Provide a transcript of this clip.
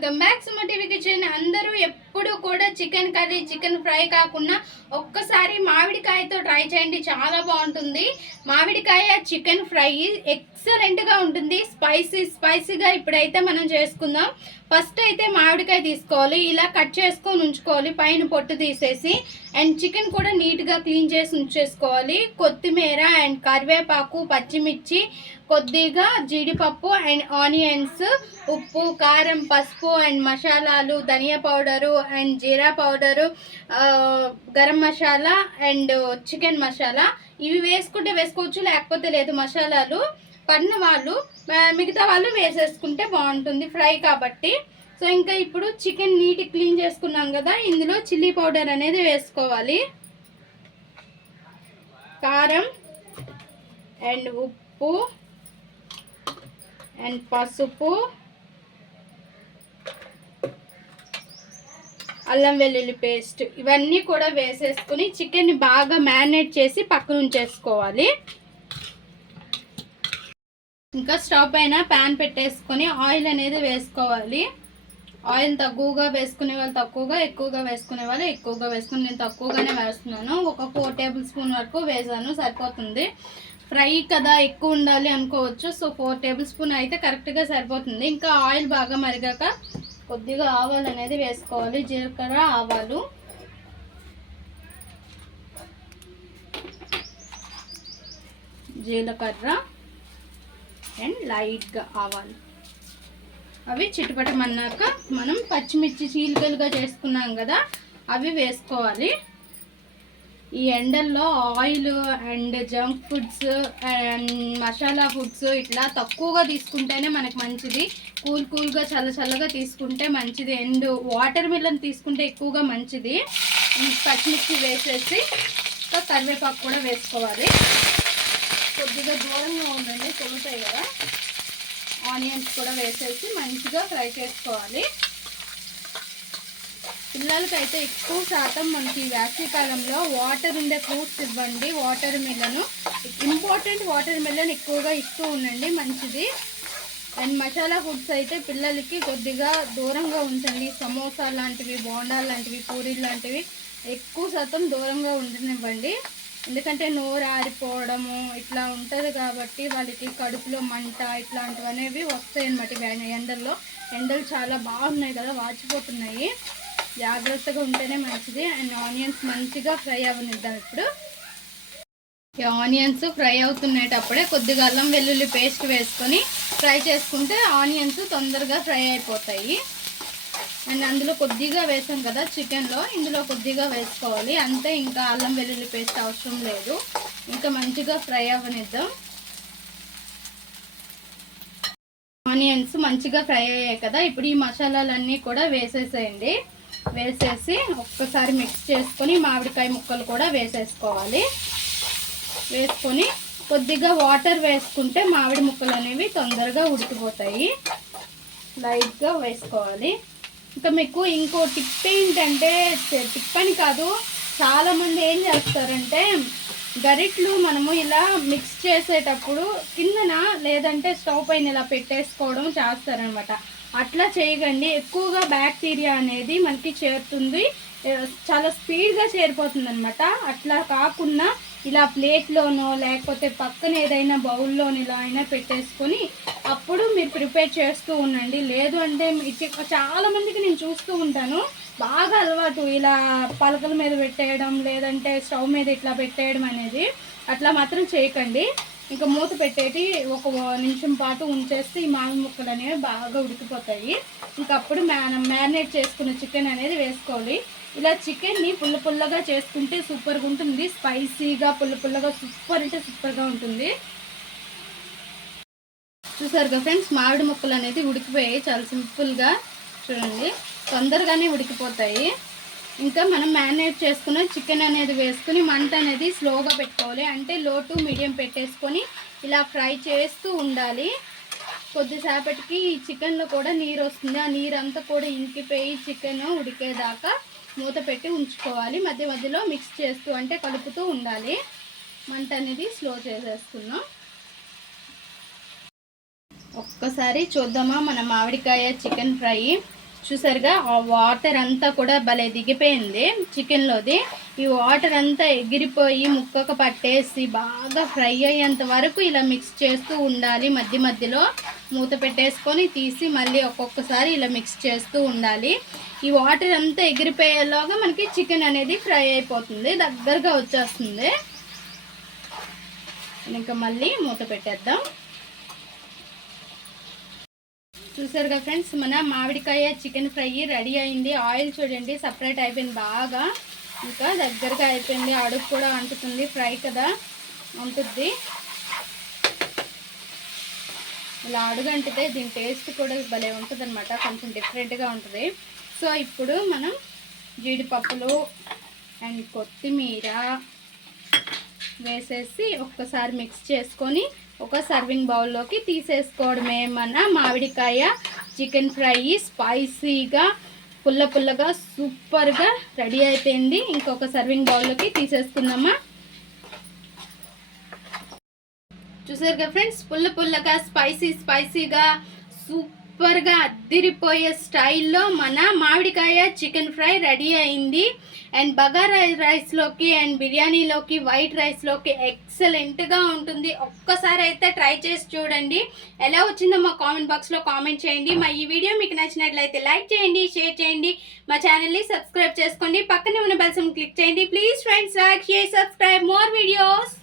welcome back Suma TV kitchen అందరూ ఎప్పుడు కూడా చికెన్ కర్రీ చికెన్ ఫ్రై కాకుండా ఒక్కసారి మామిడికాయతో ట్రై చేయండి చాలా బాగుంటుంది. మామిడికాయ చికెన్ ఫ్రై ఎక్సలెంట్గా ఉంటుంది. స్పైసీ స్పైసీగా ఇప్పుడైతే మనం చేసుకుందాం. ఫస్ట్ అయితే మామిడికాయ తీసుకోవాలి ఇలా కట్ చేసుకొని ఉంచుకోవాలి పైన పొట్టు తీసేసి అండ్ చికెన్ కూడా నీట్గా క్లీన్ చేసి ఉంచేసుకోవాలి. కొత్తిమీర అండ్ కరివేపాకు పచ్చిమిర్చి కొద్దిగా జీడిపప్పు అండ్ ఆనియన్స్ ఉప్పు కారం పసుపు అండ్ మసాలాలు ధనియా powder and jeera powder garam masala and chicken masala. ఇవి వేసుకుంటే వేసుకోవచ్చు లేకపోతే లేదు. మసాలాలు పడిన వాళ్ళు మిగతా వాళ్ళు వేసేసుకుంటే బాగుంటుంది ఫ్రై కాబట్టి. సో ఇంకా ఇప్పుడు చికెన్ నీట్ క్లీన్ చేసుకున్నాం కదా ఇందులో చిల్లీ పౌడర్ అనేది వేసుకోవాలి. కారం అండ్ ఉప్పు అండ్ పసుపు అల్లం వెల్లుల్లి పేస్ట్ ఇవన్నీ కూడా వేసేసుకుని చికెన్ని బాగా మ్యారినేట్ చేసి పక్కన ఉంచేసుకోవాలి. ఇంకా స్టవ్ పైన ప్యాన్ పెట్టేసుకొని ఆయిల్ అనేది వేసుకోవాలి. ఆయిల్ తక్కువగా వేసుకునే వాళ్ళు తక్కువగా ఎక్కువగా వేసుకునే వాళ్ళు ఎక్కువగా వేసుకుని నేను తక్కువగానే వేస్తున్నాను. ఒక ఫోర్ టేబుల్ స్పూన్ వరకు వేసాను సరిపోతుంది. ఫ్రై కదా ఎక్కువ ఉండాలి అనుకోవచ్చు సో ఫోర్ టేబుల్ స్పూన్ అయితే కరెక్ట్గా సరిపోతుంది. ఇంకా ఆయిల్ బాగా మరిగాక కొద్దిగా ఆవాలు అనేది వేసుకోవాలి జీలకర్ర ఆవాలు. జీలకర్ర అండ్ లైట్గా ఆవాలు. అవి చిటపటమన్నాక మనం పచ్చిమిర్చి చీలికలుగా చేసుకున్నాం కదా అవి వేసుకోవాలి. ఈ ఎండల్లో oil and junk foods and masala foods ఇట్లా తక్కువగా తీసుకుంటేనే మనకు మంచిది. కూల్ కూల్గా చల్ల చల్లగా తీసుకుంటే మంచిది. అండ్ వాటర్ మిలన్ తీసుకుంటే ఎక్కువగా మంచిది. పచ్చిమిర్చి వేసేసి ఇంకా కరివేపాకు కూడా వేసుకోవాలి. కొద్దిగా దూరంగా ఉండండి తొలుతాయి కదా. ఆనియన్స్ కూడా వేసేసి మంచిగా ఫ్రై చేసుకోవాలి. పిల్లలకైతే ఎక్కువ శాతం మనకి వేసవికాలంలో వాటర్ ఉండే ఫ్రూట్స్ ఇవ్వండి వాటర్ మిల్లను. ఇంపార్టెంట్ వాటర్ మిల్లన్ ఎక్కువగా ఇస్తూ ఉండండి మంచిది. అండ్ మసాలా ఫుడ్స్ అయితే పిల్లలకి కొద్దిగా దూరంగా ఉంచండి. సమోసా లాంటివి బోండాలు లాంటివి పూరీలు లాంటివి ఎక్కువ శాతం దూరంగా ఉండనివ్వండి. ఎందుకంటే నోరు ఆరిపోవడము ఇట్లా ఉంటుంది కాబట్టి వాళ్ళకి కడుపులో మంట ఇట్లాంటివి అనేవి వస్తాయి అన్నమాట ఎండల్లో ఎండలు చాలా బాగున్నాయి కదా వాచిపోతున్నాయి. జాగ్రత్తగా ఉంటేనే మంచిది. అండ్ ఆనియన్స్ మంచిగా ఫ్రై అవ్వనిద్దాం ఇప్పుడు? ఈ ఆనియన్స్ ఫ్రై అవుతున్నేటప్పుడే కొద్దిగా అల్లం వెల్లుల్లి పేస్ట్ వేసుకొని ఫ్రై చేసుకుంటే ఆనియన్స్ తొందరగా ఫ్రై అయిపోతాయి. అండ్ అందులో కొద్దిగా వేసాం కదా చికెన్లో ఇందులో కొద్దిగా వేసుకోవాలి. అంతే ఇంకా అల్లం వెల్లుల్లి పేస్ట్ అవసరం లేదు. ఇంకా మంచిగా ఫ్రై అవ్వనిద్దాం. ఆనియన్స్ మంచిగా ఫ్రై అయ్యాయి కదా. ఇప్పుడు ఈ మసాలాలన్నీ కూడా వేసేసేయండి. వేసేసి ఒక్కసారి మిక్స్ చేసుకొని మామిడికాయ ముక్కలు కూడా వేసేసుకోవాలి. వేసుకొని కొద్దిగా వాటర్ వేసుకుంటే మామిడి ముక్కలు అనేవి తొందరగా ఉడికిపోతాయి. లైట్గా వేసుకోవాలి. ఇంకా మీకు ఇంకో టిప్ ఏంటంటే టిప్ అని కాదు చాలామంది ఏం చేస్తారంటే గరిట్లు మనము ఇలా మిక్స్ చేసేటప్పుడు కిందన లేదంటే స్టవ్ పైన ఇలా పెట్టేసుకోవడం చేస్తారనమాట అట్లా చేయకండి. ఎక్కువగా బ్యాక్టీరియా అనేది మనకి చేరుతుంది. చాలా స్పీడ్గా చేరిపోతుంది అనమాట అట్లా కాకుండా ఇలా ప్లేట్లోనో లేకపోతే పక్కన ఏదైనా బౌల్లోనో ఇలా అయినా పెట్టేసుకొని అప్పుడు మీరు ప్రిపేర్ చేస్తూ ఉండండి. లేదు అంటే చాలామందికి నేను చూస్తూ ఉంటాను. బాగా అలవాటు ఇలా పలకల మీద పెట్టేయడం లేదంటే స్టవ్ మీద ఇట్లా పెట్టేయడం అనేది. అట్లా మాత్రం చేయకండి. ఇంకా మూత పెట్టేటి ఒక నిమిషం పాటు ఉంచేస్తే ఈ మామిడి ముక్కలు అనేవి బాగా ఉడికిపోతాయి. ఇంకా అప్పుడు మ్యారినేట్ చేసుకున్న చికెన్ అనేది వేసుకోవాలి. ఇలా చికెన్ని పుల్ల పుల్లగా చేసుకుంటే సూపర్గా ఉంటుంది. స్పైసీగా పుల్ల పుల్లగా సూపర్ అంటే సూపర్గా ఉంటుంది. చూసారుగా ఫ్రెండ్స్ మామిడి ముక్కలు అనేది ఉడికిపోయాయి. చాలా సింపుల్గా. చూడండి. తొందరగానే ఉడికిపోతాయి. ఇంకా మనం మ్యారినేట్ చేసుకున్న చికెన్ అనేది వేసుకుని మంట అనేది స్లోగా పెట్టుకోవాలి. అంటే లో టు మీడియం పెట్టేసుకొని ఇలా ఫ్రై చేస్తూ ఉండాలి. కొద్దిసేపటికి ఈ చికెన్లో కూడా నీరు వస్తుంది. ఆ నీరంతా కూడా ఇంకిపోయి చికెన్ ఉడికేదాకా మూత పెట్టి ఉంచుకోవాలి. మధ్య మధ్యలో మిక్స్ చేస్తూ అంటే కలుపుతూ ఉండాలి. మంట అనేది స్లో చేసేస్తున్నాం ఒక్కసారి చూద్దామా మన మామిడికాయ చికెన్ ఫ్రై. చూసారుగా ఆ వాటర్ అంతా కూడా భలే దిగిపోయింది చికెన్లోది. ఈ వాటర్ అంతా ఎగిరిపోయి ముక్కకు పట్టేసి బాగా ఫ్రై అయ్యేంత వరకు ఇలా మిక్స్ చేస్తూ ఉండాలి. మధ్య మధ్యలో మూత పెట్టేసుకొని తీసి మళ్ళీ ఒక్కొక్కసారి ఇలా మిక్స్ చేస్తూ ఉండాలి. ఈ వాటర్ అంతా ఎగిరిపోయేలాగా మనకి చికెన్ అనేది ఫ్రై అయిపోతుంది దగ్గరగా వచ్చేస్తుంది. ఇంకా మళ్ళీ మూత పెట్టేద్దాం. చూసారుగా ఫ్రెండ్స్ మన మామిడికాయ చికెన్ ఫ్రై రెడీ అయింది. ఆయిల్ చూడండి సపరేట్ అయిపోయింది బాగా. ఇంకా దగ్గరగా అయిపోయింది అడుగు కూడా అంటుతుంది ఫ్రై కదా ఉంటుంది. ఇలా అడుగు అంటితే దీని టేస్ట్ కూడా భలే ఉంటుంది అనమాట కొంచెం డిఫరెంట్గా ఉంటుంది. సో ఇప్పుడు మనం జీడిపప్పులు అండ్ కొత్తిమీర వేసేసి ఒక్కసారి మిక్స్ చేసుకొని ఒక సర్వింగ్ బౌల్లోకి తీసేసుకోవడమే మన మామిడికాయ చికెన్ ఫ్రై స్పైసీగా పుల్ల పుల్లగా సూపర్గా రెడీ అయిపోయింది. ఇంకొక సర్వింగ్ బౌల్లోకి తీసేసుకుందామా? చూసారు కదా ఫ్రెండ్స్ పుల్ల పుల్లగా స్పైసీ స్పైసీగా సూప్ సూపర్గా అద్దిరిపోయే స్టైల్లో మన మామిడికాయ చికెన్ ఫ్రై రెడీ అయింది. అండ్ బగారా రైస్లోకి అండ్ బిర్యానీలోకి వైట్ రైస్లోకి ఎక్సలెంట్గా ఉంటుంది. ఒక్కసారి అయితే ట్రై చేసి చూడండి. ఎలా వచ్చిందో మా కామెంట్ బాక్స్లో కామెంట్ చేయండి. మా ఈ వీడియో మీకు నచ్చినట్లయితే లైక్ చేయండి షేర్ చేయండి. మా ఛానల్ని సబ్స్క్రైబ్ చేసుకోండి. పక్కనే ఉన్న బెల్సం క్లిక్ చేయండి. Please friends like share subscribe. More videos!